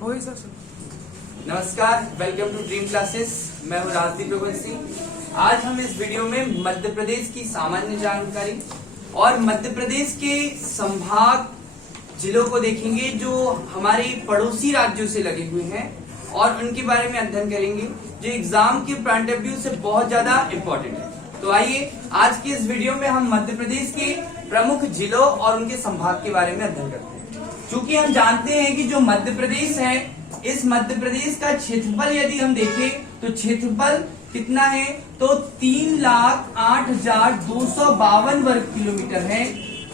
वही सर। नमस्कार, welcome to dream classes. मैं हूँ राजदीप रघुवंश सिंह। आज हम इस वीडियो में मध्य प्रदेश की सामान्य जानकारी और मध्य प्रदेश के संभाग जिलों को देखेंगे जो हमारे पड़ोसी राज्यों से लगे हुए हैं और उनके बारे में अध्ययन करेंगे जो एग्जाम के पॉइंट ऑफ व्यू से बहुत ज्यादा इम्पोर्टेंट है। तो आइए आज के इस वीडियो में हम मध्य प्रदेश के प्रमुख जिलों और उनके संभाग के बारे में अध्ययन करते हैं। क्योंकि हम जानते हैं कि जो मध्य प्रदेश है, इस मध्य प्रदेश का क्षेत्रफल यदि हम देखें तो क्षेत्रफल कितना है तो 3,08,252 वर्ग किलोमीटर है,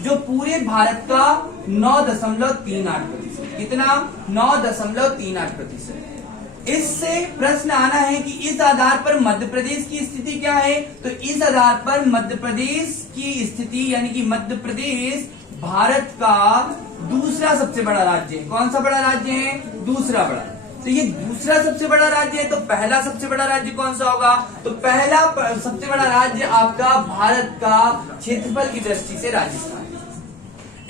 जो पूरे भारत का 9.38%। कितना? 9.38%। इससे प्रश्न आना है कि इस आधार पर मध्य प्रदेश की स्थिति क्या है। तो इस आधार पर मध्य प्रदेश की स्थिति यानी कि मध्य प्रदेश भारत का दूसरा सबसे बड़ा राज्य है। कौन सा बड़ा राज्य है? दूसरा बड़ा। तो ये दूसरा सबसे बड़ा राज्य है, तो पहला सबसे बड़ा राज्य कौन सा होगा? तो पहला सबसे बड़ा राज्य आपका भारत का क्षेत्रफल की दृष्टि से राजस्थान।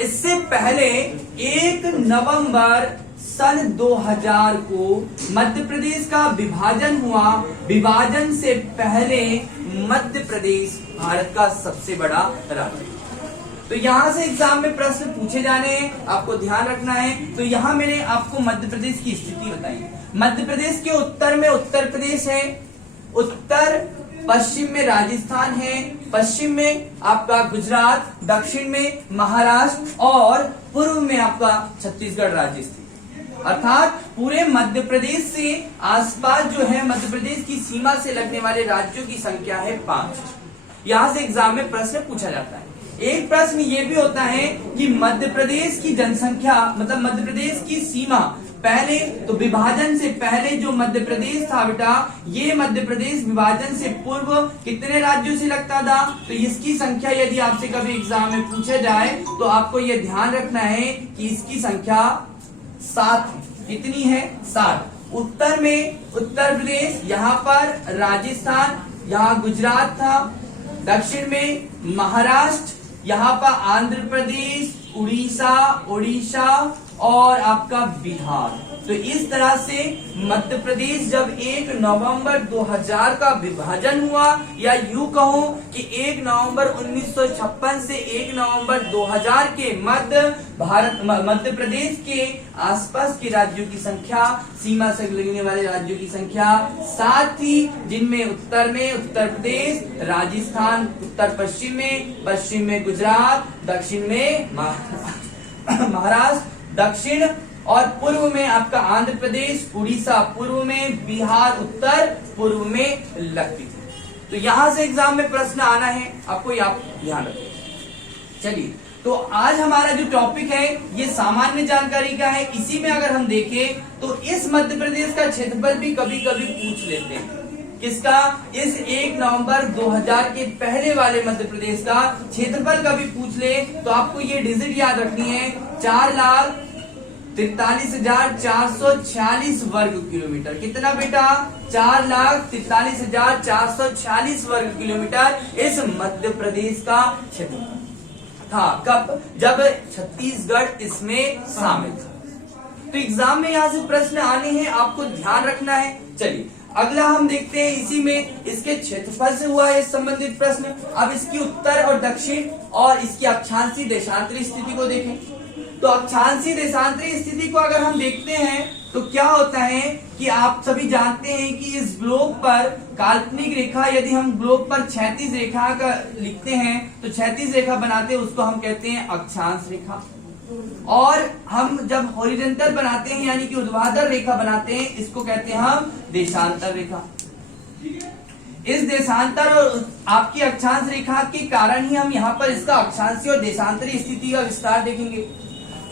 इससे पहले 1 नवंबर सन 2000 को मध्य प्रदेश का विभाजन हुआ। विभाजन से पहले मध्य प्रदेश भारत का सबसे बड़ा राज्य। तो यहां से एग्जाम में प्रश्न पूछे जाने हैं, आपको ध्यान रखना है। तो यहां मैंने आपको मध्य प्रदेश की स्थिति बताई। मध्य प्रदेश के उत्तर में उत्तर प्रदेश है, उत्तर पश्चिम में राजस्थान है, पश्चिम में आपका गुजरात, दक्षिण में महाराष्ट्र और पूर्व में आपका छत्तीसगढ़ राज्य स्थित। अर्थात पूरे मध्य प्रदेश से आसपास जो है मध्य प्रदेश की सीमा से लगने वाले राज्यों की संख्या है 5। यहां से एग्जाम में प्रश्न पूछा जाता है। एक प्रश्न ये भी होता है कि मध्य प्रदेश की जनसंख्या मतलब मध्य प्रदेश की सीमा पहले तो विभाजन से पहले जो मध्य प्रदेश था बेटा, ये मध्य प्रदेश विभाजन से पूर्व कितने राज्यों से लगता था? तो इसकी संख्या यदि आपसे कभी एग्जाम में पूछा जाए तो आपको ये ध्यान रखना है कि इसकी संख्या 7 है। कितनी है? 7। उत्तर में उत्तर प्रदेश, यहाँ पर राजस्थान, यहाँ गुजरात था, दक्षिण में महाराष्ट्र, यहाँ पर आंध्र प्रदेश, उड़ीसा और आपका बिहार। तो इस तरह से मध्य प्रदेश जब 1 नवंबर 2000 का विभाजन हुआ, या यूं कहूं कि 1 नवंबर 1956 से 1 नवंबर 2000 के मध्य प्रदेश के आसपास के राज्यों की संख्या, सीमा से लगने वाले राज्यों की संख्या 7 थी, जिनमें उत्तर में उत्तर प्रदेश, राजस्थान, उत्तर पश्चिम में गुजरात, दक्षिण में महाराष्ट्र, दक्षिण और पूर्व में आपका आंध्र प्रदेश, उड़ीसा पूर्व में, बिहार उत्तर पूर्व में लगती थी। तो यहां से एग्जाम में प्रश्न आना है, आपको ध्यान रखें। चलिए, तो आज हमारा जो टॉपिक है ये सामान्य जानकारी का है। इसी में अगर हम देखें तो इस मध्य प्रदेश का क्षेत्रफल भी कभी कभी पूछ लेते हैं। किसका? इस 1 नवंबर 2000 के पहले वाले मध्य प्रदेश का क्षेत्रफल कभी पूछ ले तो आपको ये डिजिट याद रखनी है, 4,43,446 वर्ग किलोमीटर। कितना बेटा? 4,43,446 वर्ग किलोमीटर इस मध्य प्रदेश का क्षेत्रफल था। कब? जब छत्तीसगढ़ इसमें शामिल था। तो एग्जाम में यहां से प्रश्न आने हैं, आपको ध्यान रखना है। चलिए अगला हम देखते हैं, इसी में इसके क्षेत्रफल से हुआ है संबंधित प्रश्न। अब इसकी उत्तर और दक्षिण और इसकी अक्षांशीय देशांतरी स्थिति को देखें। तो अक्षांशीय देशांतरी स्थिति को अगर हम देखते हैं तो क्या होता है कि आप सभी जानते हैं कि इस ग्लोब पर काल्पनिक रेखा, यदि हम ग्लोब पर क्षैतिज रेखा का लिखते हैं तो क्षैतिज रेखा बनाते हैं, उसको हम कहते हैं अक्षांश रेखा। और हम जब हॉरिजॉन्टल बनाते हैं यानी कि ऊर्ध्वाधर रेखा बनाते हैं, इसको कहते हैं हम देशांतर रेखा। इस देशांतर और आपकी अक्षांश रेखा के कारण ही हम यहाँ पर इसका अक्षांशीय और देशांतरी स्थिति का विस्तार देखेंगे।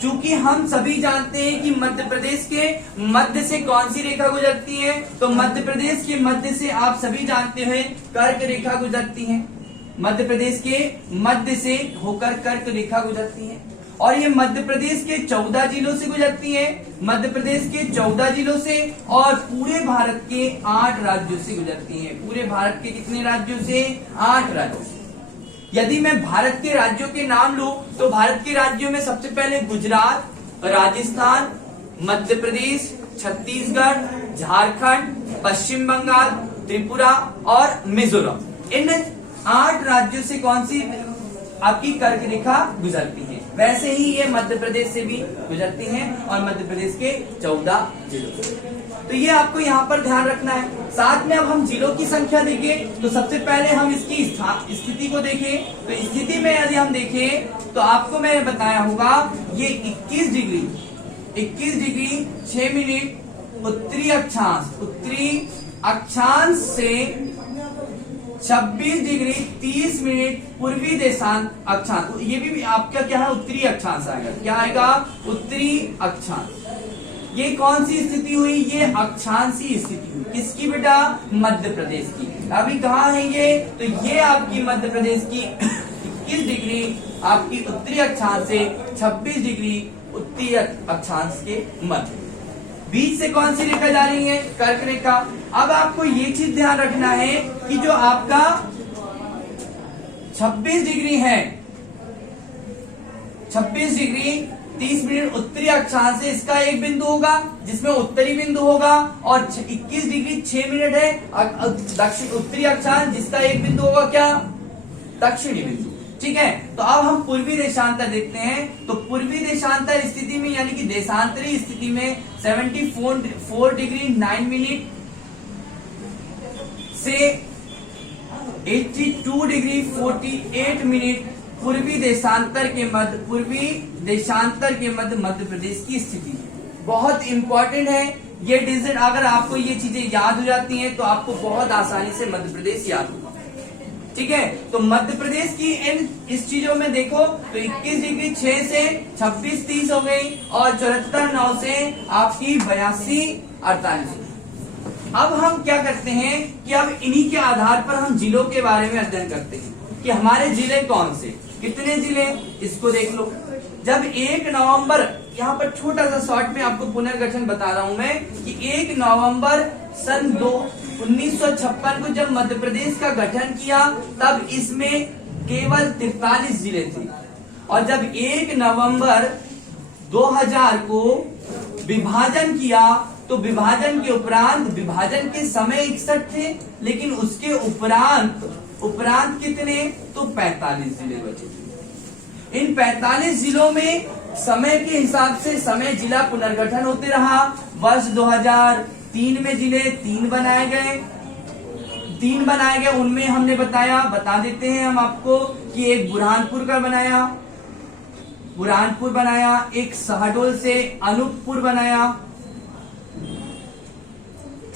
चूंकि हम सभी जानते हैं कि मध्य प्रदेश के मध्य से कौन सी रेखा गुजरती है, तो मध्य प्रदेश के मध्य से आप सभी जानते हैं कर्क रेखा गुजरती है। मध्य प्रदेश के मध्य से होकर कर्क रेखा गुजरती है और ये मध्य प्रदेश के 14 जिलों से गुजरती है। मध्य प्रदेश के 14 जिलों से और पूरे भारत के 8 राज्यों से गुजरती है। पूरे भारत के कितने राज्यों से? 8 राज्यों से। यदि मैं भारत के राज्यों के नाम लूं तो भारत के राज्यों में सबसे पहले गुजरात, राजस्थान, मध्य प्रदेश, छत्तीसगढ़, झारखंड, पश्चिम बंगाल, त्रिपुरा और मिजोरम। इन 8 राज्यों से कौन सी आपकी कर्क रेखा गुजरती है। वैसे ही ये मध्य प्रदेश से भी गुजरती हैं और मध्य प्रदेश के 14 जिलों से। तो ये आपको यहाँ पर ध्यान रखना है। साथ में अब हम जिलों की संख्या देखें तो सबसे पहले हम इसकी स्थिति को देखें। तो स्थिति में यदि हम देखें तो आपको मैंने बताया होगा ये 21 डिग्री 6 मिनट उत्तरी अक्षांश से 26 डिग्री 30 मिनट पूर्वी देशांत अक्षांश। तो ये भी आपका क्या है, उत्तरी अक्षांश आएगा। क्या आएगा, उत्तरी अक्षांश। ये कौन सी स्थिति हुई, ये अक्षांशीय स्थिति हुई। किसकी बेटा, मध्य प्रदेश की। अभी कहाँ है ये, तो ये आपकी मध्य प्रदेश की 21 डिग्री आपकी उत्तरी अक्षांश से 26 डिग्री उत्तरी अक्षांश के मध्य। बीच से कौन सी रेखा जा रही है, कर्क रेखा। अब आपको ये चीज ध्यान रखना है कि जो आपका 26 डिग्री है, 26 डिग्री 30 मिनट उत्तरी अक्षांश से इसका एक बिंदु होगा जिसमें उत्तरी बिंदु होगा, और 21 डिग्री 6 मिनट है दक्षिण उत्तरी अक्षांश जिसका एक बिंदु होगा क्या, दक्षिणी बिंदु। ठीक है, तो अब हम पूर्वी देशांतर देखते हैं। तो पूर्वी देशांतर स्थिति में यानी कि देशांतरी स्थिति में 74 डिग्री 9 मिनट से 82 डिग्री 48 मिनट पूर्वी देशांतर के मध्य मध्य प्रदेश की स्थिति बहुत इंपॉर्टेंट है। ये डिजिट अगर आपको ये चीजें याद हो जाती हैं तो आपको बहुत आसानी से मध्य प्रदेश याद होगा। ठीक है, तो मध्य प्रदेश की इस चीजों में देखो तो 21 डिग्री 6 से 26 30 हो गई और 74 9 से आपकी 82 48। अब हम क्या करते हैं कि अब इन्हीं के आधार पर हम जिलों के बारे में अध्ययन करते हैं कि हमारे जिले कौन से, कितने जिले, इसको देख लो। जब 1 नवंबर, यहाँ पर छोटा सा शॉर्ट में आपको पुनर्गठन बता रहा हूं मैं कि 1 नवंबर सन 1956 को जब मध्य प्रदेश का गठन किया तब इसमें केवल 43 जिले थे, और जब 1 नवंबर 2000 को विभाजन किया तो विभाजन के उपरांत, विभाजन के समय 61 थे, लेकिन उसके उपरांत कितने, तो 45 जिले बचे थे। इन 45 जिलों में समय के हिसाब से समय जिला पुनर्गठन होते रहा। वर्ष 2003 में जिले 3 बनाए गए। उनमें हमने बता देते हैं हम आपको कि एक बुरहानपुर बनाया, एक शहडोल से अनूपपुर बनाया,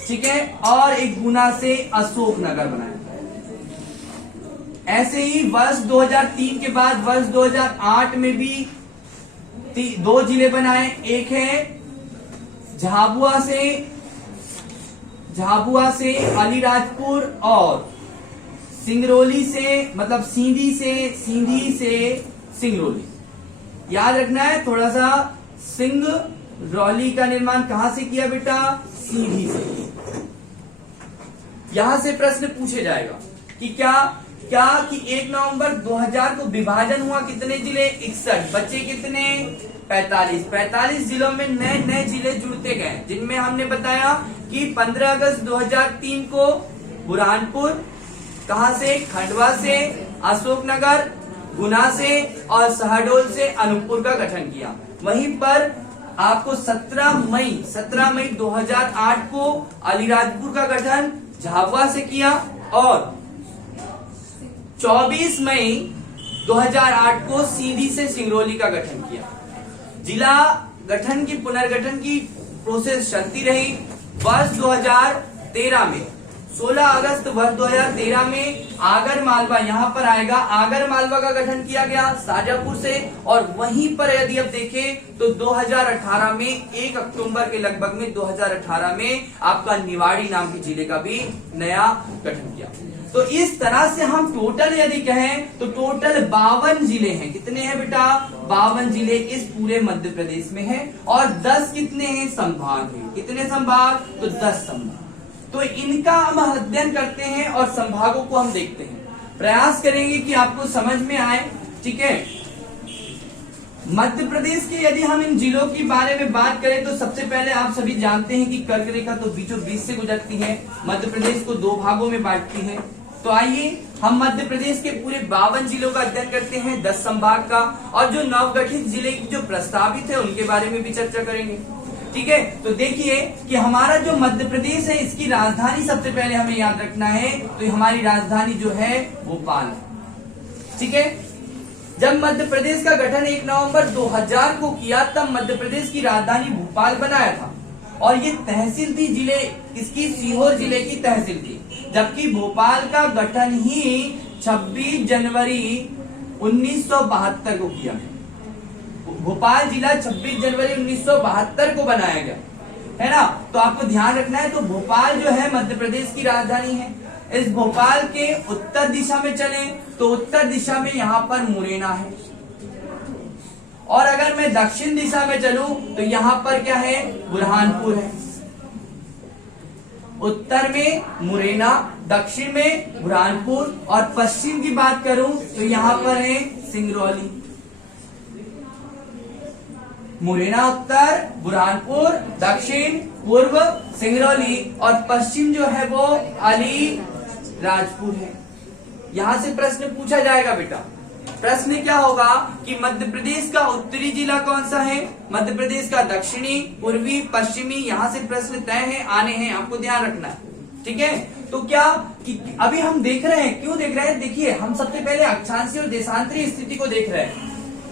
ठीक है, और एक गुना से अशोकनगर बनाया। ऐसे ही वर्ष 2003 के बाद वर्ष 2008 में भी 2 जिले बनाए। एक है झाबुआ से अलीराजपुर और सिंगरौली से, मतलब सींधी से सिंगरौली। याद रखना है थोड़ा सा, सिंगरौली का निर्माण कहां से किया बेटा, सींधी से। यहां से प्रश्न पूछे जाएगा कि क्या कि 1 नवंबर 2000 को विभाजन हुआ, कितने जिले, 61, बचे कितने, 45 जिलों में नए जिले जुड़ते गए, जिनमें हमने बताया कि 15 अगस्त 2003 को बुरहानपुर, कहां से, खंडवा से, अशोकनगर, गुना से और शहडोल से अनूपपुर का गठन किया। वहीं पर आपको 17 मई 2008 को अलीराजपुर का गठन झाबुआ से किया और 24 मई 2008 को सीधी से सिंगरौली का गठन किया। जिला गठन की पुनर्गठन की प्रोसेस चलती रही। वर्ष 2013 में 16 अगस्त वर्ष 2013 में आगर मालवा, यहाँ पर आएगा, आगर मालवा का गठन किया गया शाजापुर से। और वहीं पर यदि आप देखें तो 2018 में 1 अक्टूबर के लगभग में 2018 में आपका निवाड़ी नाम के जिले का भी नया गठन किया। तो इस तरह से हम टोटल यदि कहें तो टोटल 52 जिले हैं। कितने हैं बेटा, 52 जिले इस पूरे मध्य प्रदेश में हैं। और 10 कितने हैं, संभाग हैं। कितने संभाग, तो 10 संभाग। तो इनका हम अध्ययन करते हैं और संभागों को हम देखते हैं, प्रयास करेंगे कि आपको समझ में आए। ठीक है, मध्य प्रदेश के यदि हम इन जिलों के बारे में बात करें तो सबसे पहले आप सभी जानते हैं कि कर्क रेखा तो बीचों बीच से गुजरती है, मध्य प्रदेश को 2 भागों में बांटती है। तो आइए हम मध्य प्रदेश के पूरे 52 जिलों का अध्ययन करते हैं, 10 संभाग का, और जो नवगठित जिले जो प्रस्तावित है उनके बारे में भी चर्चा करेंगे। ठीक है, तो देखिए कि हमारा जो मध्य प्रदेश है इसकी राजधानी सबसे पहले हमें याद रखना है, तो हमारी राजधानी जो है भोपाल। ठीक है, जब मध्य प्रदेश का गठन 1 नवंबर 2000 को किया तब मध्य प्रदेश की राजधानी भोपाल बनाया था, और ये तहसील थी जिले इसकी सीहोर जिले की तहसील थी, जबकि भोपाल का गठन ही 26 जनवरी 1972 को किया गया। भोपाल जिला 26 जनवरी 1972 को बनाया गया, है ना। तो आपको ध्यान रखना है, तो भोपाल जो है मध्य प्रदेश की राजधानी है। इस भोपाल के उत्तर दिशा में चले तो उत्तर दिशा में यहाँ पर मुरैना है, और अगर मैं दक्षिण दिशा में चलूं तो यहाँ पर क्या है, बुरहानपुर है। उत्तर में मुरैना, दक्षिण में बुरहानपुर, और पश्चिम की बात करूं तो यहाँ पर है सिंगरौली। मुरैना उत्तर, बुरहानपुर दक्षिण, पूर्व सिंगरौली, और पश्चिम जो है वो अलीराजपुर है। यहां से प्रश्न पूछा जाएगा बेटा। प्रश्न क्या होगा कि मध्य प्रदेश का उत्तरी जिला कौन सा है, मध्य प्रदेश का दक्षिणी, पूर्वी, पश्चिमी, यहाँ से प्रश्न तय है, आने हैं, आपको ध्यान रखना है। ठीक है, तो क्या कि अभी हम देख रहे हैं, क्यों देख रहे हैं, देखिए हम सबसे पहले अक्षांशीय और देशांतरीय स्थिति को देख रहे हैं।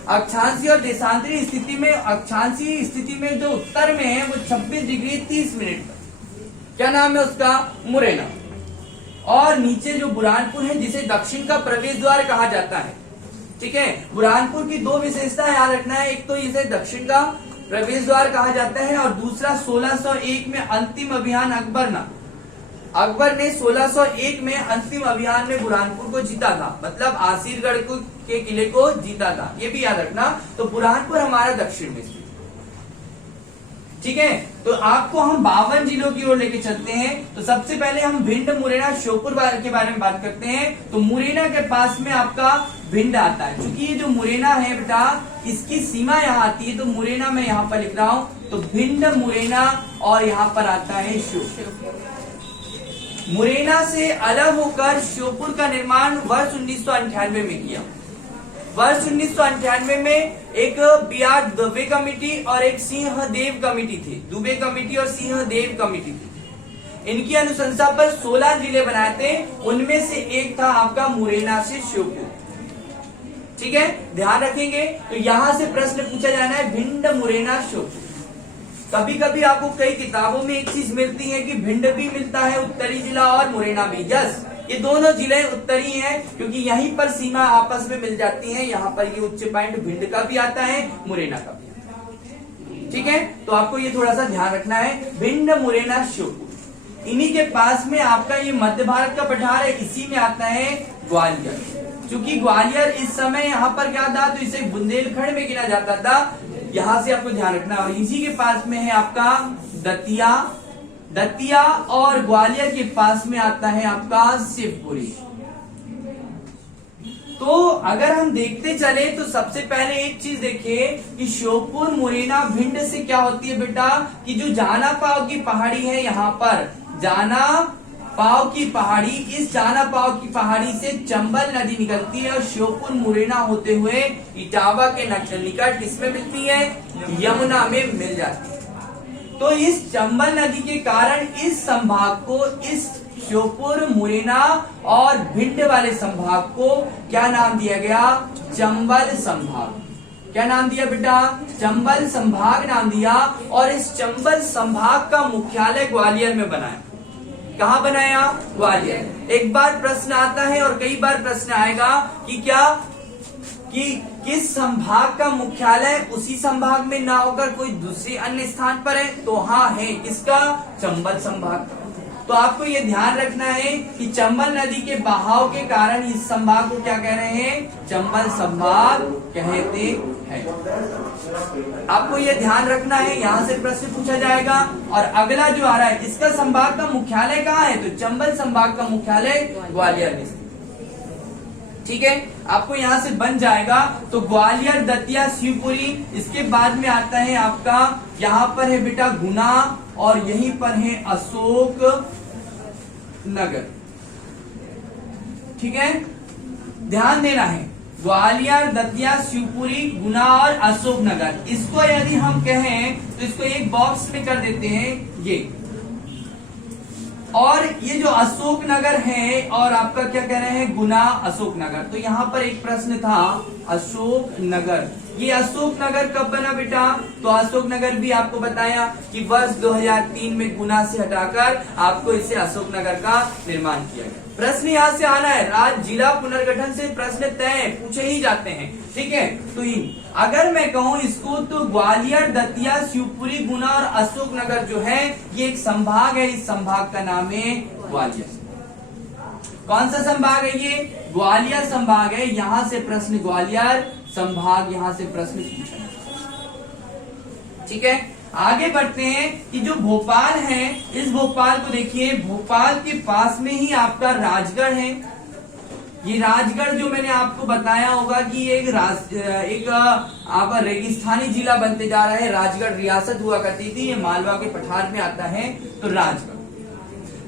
अक्षांशीय और देशांतरीय स्थिति में, अक्षांशीय स्थिति में जो उत्तर में है वो 26 डिग्री 30 मिनट, क्या नाम है उसका, मुरैना, और नीचे जो बुरहानपुर है जिसे दक्षिण का प्रवेश द्वार कहा जाता है। ठीक है, बुरहानपुर की 2 विशेषता याद रखना है, एक तो इसे दक्षिण का प्रवेश द्वार कहा जाता है, और दूसरा 1601 में अंतिम अभियान अकबर ने 1601 में अंतिम अभियान में बुरहानपुर को जीता था, मतलब आसिरगढ़ के किले को जीता था, ये भी याद रखना। तो बुरहानपुर हमारा दक्षिण में स्थित। ठीक है, तो आपको हम 52 जिलों की ओर लेके चलते हैं। तो सबसे पहले हम भिंड, मुरैना, श्योपुर के बारे में बात करते हैं। तो मुरैना के पास में आपका भिंड आता है, क्योंकि ये जो मुरैना है बेटा इसकी सीमा यहाँ आती है, तो मुरैना में यहाँ पर लिख रहा हूं, तो भिंड, मुरैना, और यहाँ पर आता है श्योपुर। मुरैना से अलग होकर श्योपुर का निर्माण वर्ष 1998 में किया। वर्ष 1998 में एक B.R. दुबे कमेटी और एक सिंहदेव कमेटी थी, दुबे कमेटी और सिंहदेव कमेटी थी। इनकी अनुशंसा पर 16 जिले बनाए थे, उनमें से एक था आपका मुरैना से श्योपुर। ठीक है, ध्यान रखेंगे। तो यहां से प्रश्न पूछा जाना है, भिंड, मुरैना, श्योपुर। कभी कभी आपको कई किताबों में एक चीज मिलती है कि भिंड भी मिलता है उत्तरी जिला और मुरैना भी। यस, ये दोनों जिले उत्तरी हैं, क्योंकि यहीं पर सीमा आपस में मिल जाती है। यहाँ पर ये उच्च पॉइंट भिंड का भी आता है, मुरैना का भी आता है। ठीक है, तो आपको ये थोड़ा सा ध्यान रखना है, भिंड, मुरैना, श्योपुर। इन्हीं के पास में आपका ये मध्य भारत का पठार है, इसी में आता है ग्वालियर। क्योंकि ग्वालियर इस समय यहाँ पर क्या था, तो इसे बुंदेलखंड में गिना जाता था, यहां से आपको ध्यान रखना। और इसी के पास में है आपका दतिया, और ग्वालियर के पास में आता है आपका शिवपुरी। तो अगर हम देखते चले तो सबसे पहले एक चीज देखिए कि श्योपुर, मुरैना, भिंड से क्या होती है बेटा, कि जो जाना पाव की पहाड़ी है, यहाँ पर जाना पाव की पहाड़ी, इस जाना पाव की पहाड़ी से चंबल नदी निकलती है, और श्योपुर, मुरैना होते हुए इटावा के निकट किसमें मिलती है, यमुना में मिल जाती है। तो इस चंबल नदी के कारण इस संभाग को, इस श्योपुर, मुरैना और भिंड वाले संभाग को क्या नाम दिया गया, चंबल संभाग। क्या नाम दिया बेटा, चंबल संभाग नाम दिया। और इस चंबल संभाग का मुख्यालय ग्वालियर में बनाया। कहाँ बनाया, ग्वालियर। एक बार प्रश्न आता है और कई बार प्रश्न आएगा कि क्या कि किस संभाग का मुख्यालय उसी संभाग में ना होकर कोई दूसरी अन्य स्थान पर है, तो हाँ है, किसका, चंबल संभाग। तो आपको ये ध्यान रखना है कि चंबल नदी के बहाव के कारण इस संभाग को क्या कह रहे हैं, चंबल संभाग कहते हैं। आपको ये ध्यान रखना है, यहां से प्रश्न पूछा जाएगा। और अगला जो आ रहा है, इसका संभाग का मुख्यालय कहाँ है, तो चंबल संभाग का मुख्यालय ग्वालियर में। ठीक है, आपको यहां से बन जाएगा। तो ग्वालियर, दतिया, शिवपुरी, इसके बाद में आता है आपका यहां पर है बेटा गुना और यहीं पर है अशोक नगर। ठीक है, ध्यान देना है, ग्वालियर, दतिया, शिवपुरी, गुना और अशोक नगर। इसको यदि हम कहें तो इसको एक बॉक्स में कर देते हैं ये। और ये जो अशोक नगर है और आपका क्या कह रहे हैं गुना, अशोक नगर। तो यहां पर एक प्रश्न था अशोक नगर, ये अशोक नगर कब बना बेटा? तो अशोक नगर भी आपको बताया कि वर्ष 2003 में गुना से हटाकर आपको इसे अशोक नगर का निर्माण किया गया। प्रश्न यहां से आना है, राज्य जिला पुनर्गठन से प्रश्न तय पूछे ही जाते हैं। ठीक है, तो अगर मैं कहूं इसको तो ग्वालियर, दतिया, शिवपुरी, गुना और अशोक नगर जो है ये एक संभाग है। इस संभाग का नाम है ग्वालियर। कौन सा संभाग है ये? ग्वालियर संभाग है। यहां से प्रश्न ग्वालियर संभाग, यहां से प्रश्न पूछा है। ठीक है, आगे बढ़ते हैं कि जो भोपाल है, इस भोपाल को देखिए, भोपाल के पास में ही आपका राजगढ़ है। ये राजगढ़ जो मैंने आपको बताया होगा कि ये एक आपका रेगिस्तानी जिला बनते जा रहा है। राजगढ़ रियासत हुआ करती थी, ये मालवा के पठार में आता है। तो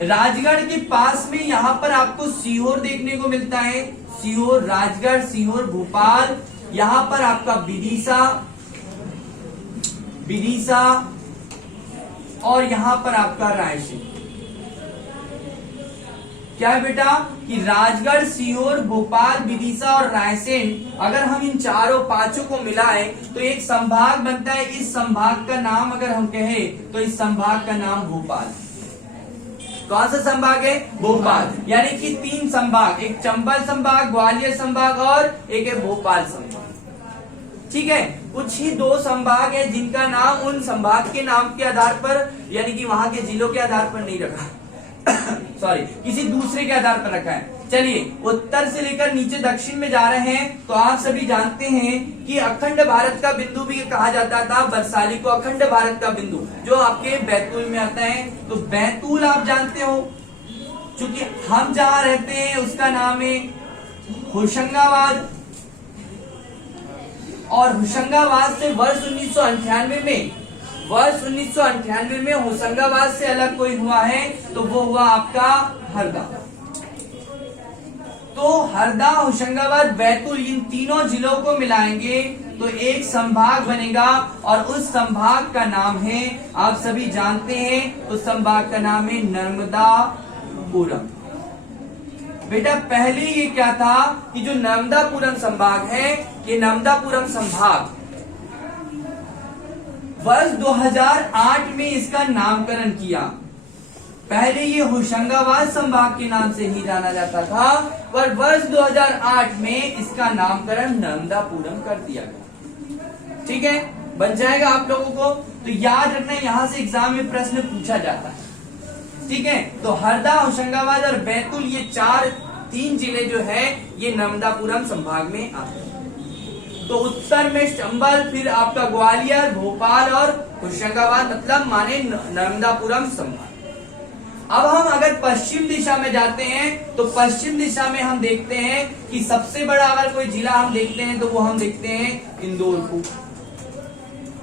राजगढ़ के पास में यहाँ पर आपको सीहोर देखने को मिलता है। सीहोर, राजगढ़, सीहोर, भोपाल, यहाँ पर आपका विदिशा और यहाँ पर आपका रायसेन। क्या है बेटा कि राजगढ़, सीहोर, भोपाल, विदिशा और रायसेन, अगर हम इन चारों पांचों को मिलाएं तो एक संभाग बनता है। इस संभाग का नाम अगर हम कहें तो इस संभाग का नाम भोपाल। कौन सा संभाग है? भोपाल। यानी कि 3 संभाग, एक चंबल संभाग, ग्वालियर संभाग और एक है भोपाल संभाग। ठीक है, कुछ ही 2 संभाग है जिनका नाम उन संभाग के नाम के आधार पर, यानी कि वहां के जिलों के आधार पर नहीं रखा सॉरी, किसी दूसरे के आधार पर रखा है। चलिए, उत्तर से लेकर नीचे दक्षिण में जा रहे हैं। तो आप सभी जानते हैं कि अखंड भारत का बिंदु भी कहा जाता था वैशाली को, अखंड भारत का बिंदु, जो आपके बैतूल में आता है। तो बैतूल आप जानते हो, क्योंकि हम जहां रहते हैं उसका नाम है होशंगाबाद। और होशंगाबाद से वर्ष 1998 में होशंगाबाद से अलग कोई हुआ है तो वो हुआ आपका हरदा। तो हरदा, होशंगाबाद, बैतूल, इन तीनों जिलों को मिलाएंगे तो एक संभाग बनेगा और उस संभाग का नाम है, आप सभी जानते हैं, उस संभाग का नाम है नर्मदापुरम। बेटा पहले ये क्या था कि जो नर्मदापुरम संभाग है, ये नर्मदापुरम संभाग वर्ष 2008 में इसका नामकरण किया। पहले ये होशंगाबाद संभाग के नाम से ही जाना जाता था, पर वर्ष 2008 में इसका नामकरण नर्मदापुरम कर दिया गया। ठीक है, बन जाएगा आप लोगों को। तो याद रखना, यहां से एग्जाम में प्रश्न पूछा जाता है। ठीक है, तो हरदा, होशंगाबाद और बैतूल, ये 3 जिले जो है ये नर्मदापुरम संभाग में आते हैं। तो उत्तर में चंबल, फिर आपका ग्वालियर, भोपाल और होशंगाबाद, मतलब माने नर्मदापुरम संभाग। अब हम अगर पश्चिम दिशा में जाते हैं तो पश्चिम दिशा में हम देखते हैं कि सबसे बड़ा अगर कोई जिला हम देखते हैं तो वो हम देखते हैं इंदौर को।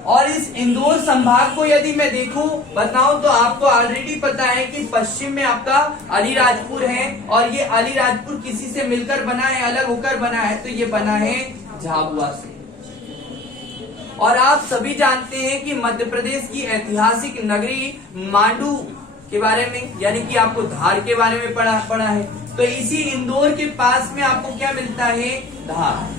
और इस इंदौर संभाग को यदि मैं देखूं, बताऊं तो आपको ऑलरेडी पता है कि पश्चिम में आपका अलीराजपुर है और ये अलीराजपुर किसी से मिलकर बना है, अलग होकर बना है, तो ये बना है झाबुआ से। और आप सभी जानते हैं कि मध्य प्रदेश की ऐतिहासिक नगरी मांडू के बारे में, यानी कि आपको धार के बारे में पढ़ा है। तो इसी इंदौर के पास में आपको क्या मिलता है? धार।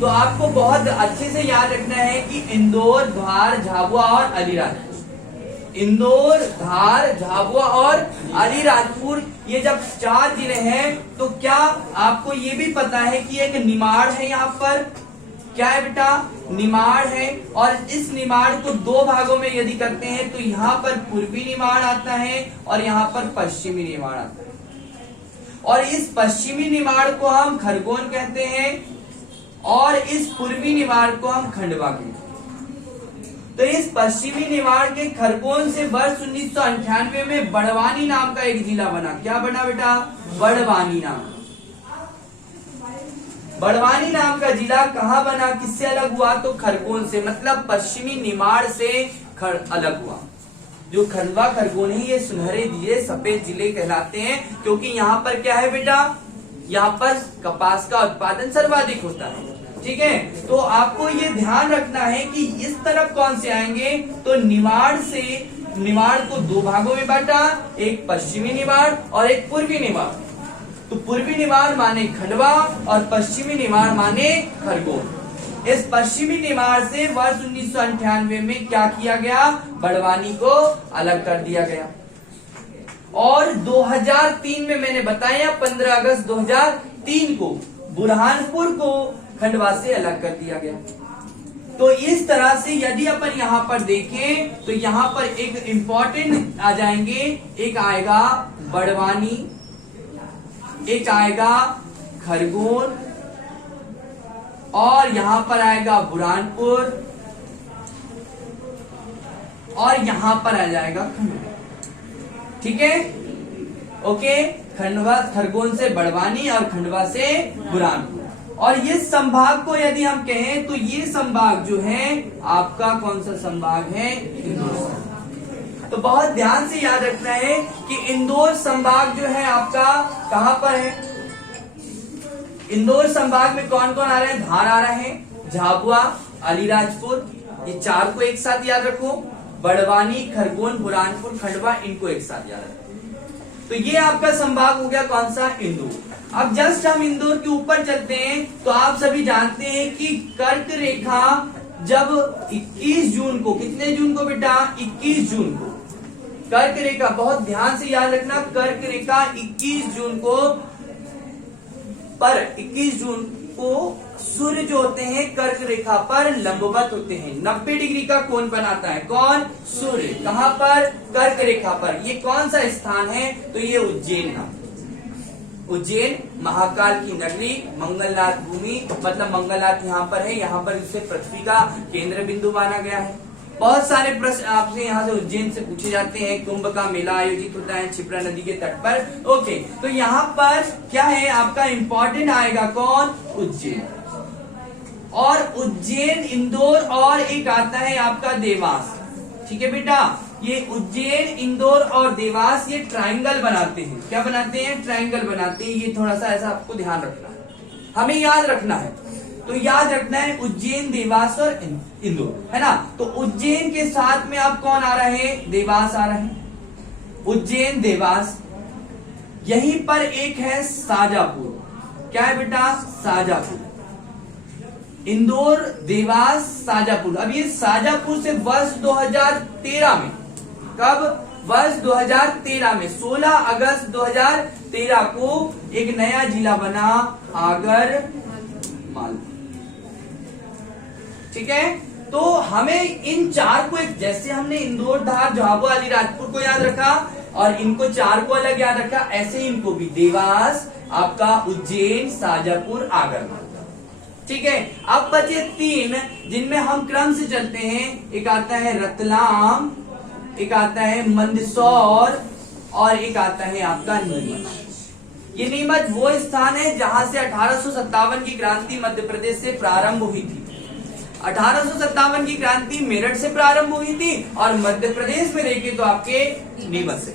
तो आपको बहुत अच्छे से याद रखना है कि इंदौर, धार, झाबुआ और अलीराजपुर। इंदौर, धार, झाबुआ और अलीराजपुर, ये जब 4 जिले हैं तो क्या आपको ये भी पता है कि एक निमाड़ है यहाँ पर? क्या है बेटा? निमाड़ है। और इस निमाड़ को 2 भागों में यदि करते हैं तो यहाँ पर पूर्वी निमाड़ आता है और यहाँ पर पश्चिमी निमाड़ आता है। और इस पश्चिमी निमाड़ को हम खरगोन कहते हैं और इस पूर्वी निमाड़ को हम खंडवा कहते हैं। तो इस पश्चिमी निमाड़ के खरगोन से वर्ष 1998 में बड़वानी नाम का एक जिला बना। क्या बना बेटा? बड़वानी नाम। बड़वानी नाम का जिला कहाँ बना, किससे अलग हुआ, तो खरगोन से, मतलब पश्चिमी निमाड़ से अलग हुआ। जो खंडवा खरगोन है ये सुनहरे दिए सफेद जिले कहलाते हैं, क्योंकि यहाँ पर क्या है बेटा, यहाँ पर कपास का उत्पादन सर्वाधिक होता है। ठीक है, तो आपको ये ध्यान रखना है कि इस तरफ कौन से आएंगे, तो निमाड़ से, निमाड़ को दो भागों में बांटा, एक पश्चिमी निमाड़ और एक पूर्वी निमाड़। तो पूर्वी निमाड़ माने खंडवा और पश्चिमी निमाड़ माने खरगोन। इस पश्चिमी निमाड़ से वर्ष 1998 में क्या किया गया, बड़वानी को अलग कर दिया गया। और 2003 में मैंने बताया 15 अगस्त 2003 को बुरहानपुर को खंडवा से अलग कर दिया गया। तो इस तरह से यदि अपन यहाँ पर देखें तो यहाँ पर एक इंपॉर्टेंट आ जाएंगे, एक आएगा बड़वानी, एक आएगा खरगोन और यहां पर आएगा बुरहानपुर और यहां पर आ जाएगा खंडवा। ठीक है, ओके, खंडवा खरगोन से बड़वानी और खंडवा से बुरहानपुर। और ये संभाग को यदि हम कहें तो ये संभाग जो है आपका कौन सा संभाग है, इंदौर। तो बहुत ध्यान से याद रखना है कि इंदौर संभाग जो है आपका कहां पर है, इंदौर संभाग में कौन कौन आ रहे हैं, धार आ रहे हैं, झाबुआ, अलीराजपुर, ये चार को एक साथ याद रखो, बड़वानी, खरगोन, बुरहानपुर, खंडवा, इनको एक साथ याद रखो। तो ये आपका संभाग हो गया कौन सा, इंदौर। अब जस्ट हम इंदौर के ऊपर चलते हैं तो आप सभी जानते हैं कि कर्क रेखा जब 21 जून को, कितने जून को बेटा, 21 जून को कर्क रेखा, बहुत ध्यान से याद रखना, कर्क रेखा 21 जून को पर 21 जून को सूर्य जो होते हैं कर्क रेखा पर लंबवत होते हैं, 90 डिग्री का कोण बनाता है, कौन, सूर्य। कहां पर, कर्क रेखा पर। ये कौन सा स्थान है, तो ये उज्जैन नाम, उज्जैन महाकाल की नगरी, मंगलनाथ भूमि, मतलब मंगलनाथ यहाँ पर है, यहाँ पर इसे पृथ्वी का केंद्र बिंदु माना गया है। बहुत सारे प्रश्न आपसे यहाँ से उज्जैन से पूछे जाते हैं। कुंभ का मेला आयोजित होता है क्षिप्रा नदी के तट पर। ओके, तो यहाँ पर क्या है आपका इंपॉर्टेंट आएगा कौन, उज्जैन। और उज्जैन, इंदौर और एक आता है आपका देवास। ठीक है बेटा, ये उज्जैन, इंदौर और देवास ये ट्रायंगल बनाते हैं। क्या बनाते हैं, ट्रायंगल बनाते हैं। ये थोड़ा सा ऐसा आपको ध्यान रखना है, हमें याद रखना है। तो याद रखना है उज्जैन, देवास और इंदौर, है ना। तो उज्जैन के साथ में आप कौन आ रहे हैं, देवास आ रहे हैं, उज्जैन, देवास। यहीं पर एक है शाजापुर। क्या है बेटा, शाजापुर। इंदौर, देवास, शाजापुर। अब ये शाजापुर से वर्ष 2013 में, कब, वर्ष 2013 में 16 अगस्त 2013 को एक नया जिला बना, आगर मालवा। ठीक है, तो हमें इन चार को एक, जैसे हमने इंदौर, धार, झाबुआ, अलीराजपुर को याद रखा और इनको चार को अलग याद रखा, ऐसे ही इनको भी देवास, आपका उज्जैन, शाजापुर, आगरमालवा। ठीक है, अब बचे तीन जिनमें हम क्रम से चलते हैं। एक आता है रतलाम, एक आता है मंदसौर और एक आता है आपका नीमच। ये नीमच वो स्थान है जहां से 1857 की क्रांति मध्य प्रदेश से प्रारंभ हुई थी। 1857 की क्रांति मेरठ से प्रारंभ हुई थी और मध्य प्रदेश में देखे तो आपके नीमच से।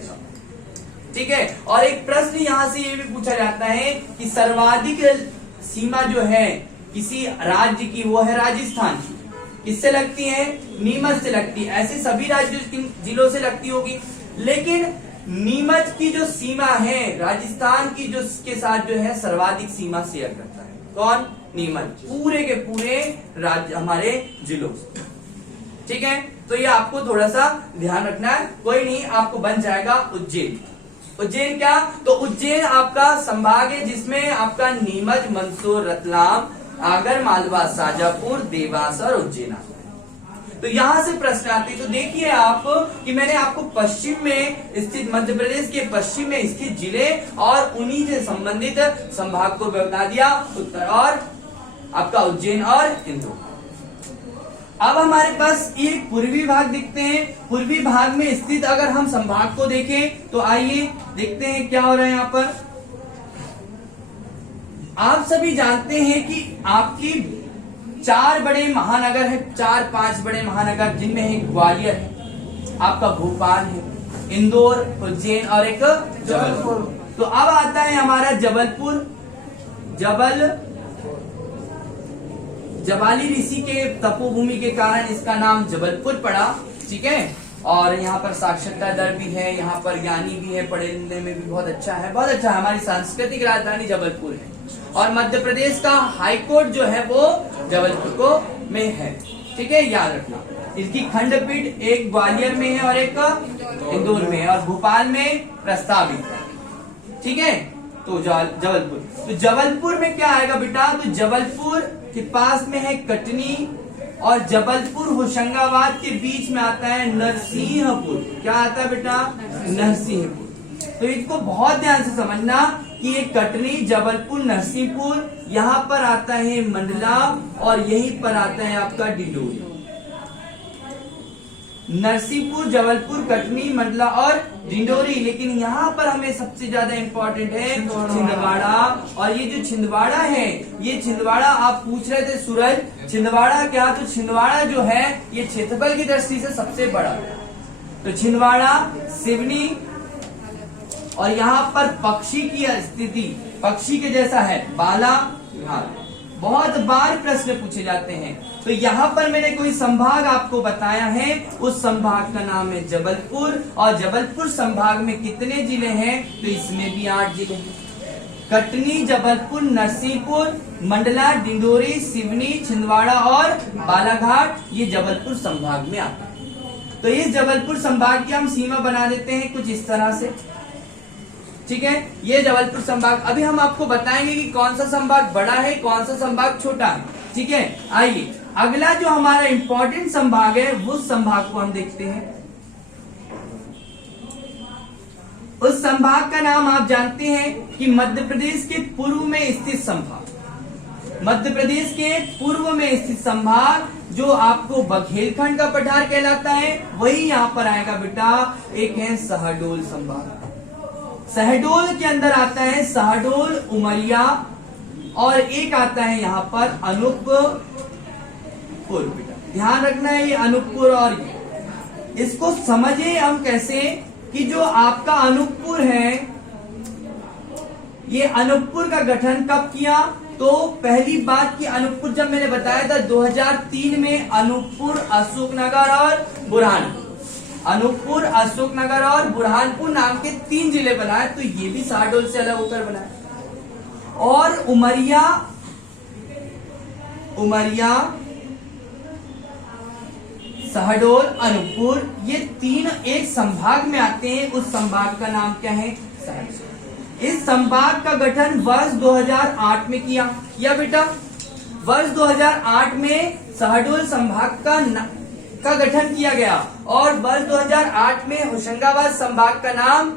ठीक है, और एक प्रश्न यहां से ये भी पूछा जाता है कि सर्वाधिक सीमा जो है किसी राज्य की, वो है राजस्थान की। किससे लगती है, नीमच से लगती है। ऐसे सभी राज्यों जिलों से लगती होगी, लेकिन नीमच की जो सीमा है राजस्थान की, जो के साथ जो है सर्वाधिक सीमा शेयर करता है, कौन, नीमच, पूरे के पूरे राज्य हमारे जिलों से। ठीक है, तो ये आपको थोड़ा सा ध्यान रखना है। कोई नहीं, आपको बन जाएगा उज्जैन। उज्जैन क्या, तो उज्जैन आपका संभाग है जिसमें आपका नीमच, मंदसौर, रतलाम, आगर मालवा, शाजापुर, देवास और उज्जैन आता है। तो यहां से प्रश्न आते हैं। तो देखिए आप कि मैंने आपको पश्चिम में स्थित, मध्य प्रदेश के पश्चिम में स्थित जिले और उन्हीं से संबंधित संभाग को बता दिया, उत्तर और आपका उज्जैन और इंदौर। अब हमारे पास एक पूर्वी भाग दिखते हैं। पूर्वी भाग में स्थित अगर हम संभाग को देखें तो आइए देखते हैं क्या हो रहा है यहाँ पर। आप सभी जानते हैं कि आपकी 4 बड़े महानगर है, 4-5 बड़े महानगर, जिनमें एक ग्वालियर है, आपका भोपाल है, इंदौर, उज्जैन और एक जबलपुर। तो अब आता है हमारा जबलपुर। जबाली ऋषि के तपोभूमि के कारण इसका नाम जबलपुर पड़ा, ठीक है। और यहाँ पर साक्षरता दर भी है, यहाँ पर ज्ञानी भी है, पढ़ने में भी बहुत अच्छा है, बहुत अच्छा है। हमारी सांस्कृतिक राजधानी जबलपुर है और मध्य प्रदेश का हाईकोर्ट जो है वो जबलपुर को में है, ठीक है, याद रखना। इसकी खंडपीठ एक ग्वालियर में है और एक इंदौर में है और भोपाल में प्रस्तावित है, ठीक है। तो जबलपुर, तो जबलपुर में क्या आएगा बेटा, तो जबलपुर के पास में है कटनी और जबलपुर होशंगाबाद के बीच में आता है नरसिंहपुर। क्या आता है बेटा, नरसिंहपुर। तो इसको बहुत ध्यान से समझना कि ये कटनी, जबलपुर, नरसिंहपुर, यहाँ पर आता है मंडला और यहीं पर आता है आपका डिंडोरी। नरसिंहपुर, जबलपुर, कटनी, मंडला और डिंडोरी। लेकिन यहाँ पर हमें सबसे ज्यादा इंपॉर्टेंट है छिंदवाड़ा। और ये जो छिंदवाड़ा है, ये छिंदवाड़ा आप पूछ रहे थे सूरज, छिंदवाड़ा क्या, तो छिंदवाड़ा जो है ये क्षेत्रफल की दृष्टि से सबसे बड़ा है। तो छिंदवाड़ा, सिवनी, और यहाँ पर पक्षी की स्थिति पक्षी के जैसा है, बालाघाट। बहुत बार प्रश्न पूछे जाते हैं। तो यहाँ पर मैंने कोई संभाग आपको बताया है, उस संभाग का नाम है जबलपुर। और जबलपुर संभाग में कितने जिले हैं, तो इसमें भी 8 जिले हैं। कटनी, जबलपुर, नरसिंहपुर, मंडला, डिंडोरी, सिवनी, छिंदवाड़ा और बालाघाट, ये जबलपुर संभाग में आता है। तो ये जबलपुर संभाग की हम सीमा बना देते हैं कुछ इस तरह से, ठीक है। ये जबलपुर संभाग, अभी हम आपको बताएंगे कि कौन सा संभाग बड़ा है, कौन सा संभाग छोटा है, ठीक है। आइए अगला जो हमारा इंपॉर्टेंट संभाग है, उस संभाग को हम देखते हैं। उस संभाग का नाम आप जानते हैं कि मध्य प्रदेश के पूर्व में स्थित संभाग, मध्य प्रदेश के पूर्व में स्थित संभाग जो आपको बघेलखंड का पठार कहलाता है, वही यहाँ पर आएगा बेटा। एक है शहडोल संभाग। शहडोल के अंदर आता है शहडोल, उमरिया, और एक आता है यहाँ पर अनूपपुर। बेटा ध्यान रखना है, ये अनूपपुर। और इसको समझे हम कैसे कि जो आपका अनूपपुर है, ये अनूपपुर का गठन कब किया, तो पहली बात की अनूपपुर जब मैंने बताया था 2003 में, अनूपपुर, अशोकनगर और बुरहानपुर। अनूपपुर, अशोकनगर और बुरहानपुर नाम के 3 जिले बनाए, तो ये भी शहडोल से अलग होकर बनाए। और उमरिया, शहडोल, अनूपपुर, ये 3 एक संभाग में आते हैं। उस संभाग का नाम क्या है, शहडोल। इस संभाग का गठन वर्ष 2008 में किया बेटा। वर्ष 2008 में शहडोल संभाग का गठन किया गया और वर्ष 2008 में होशंगाबाद संभाग का नाम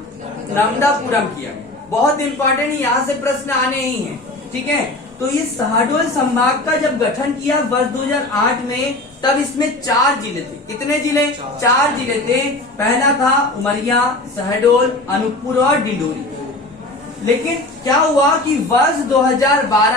नर्मदापुरम किया गया। बहुत इंपॉर्टेंट, यहाँ से प्रश्न आने ही हैं, ठीक है। तो ये शहडोल संभाग का जब गठन किया वर्ष 2008 में, तब इसमें 4 जिले थे। कितने जिले, 4 जिले थे। पहला था उमरिया, शहडोल, अनूपपुर और डिंडोरी। लेकिन क्या हुआ कि वर्ष 2012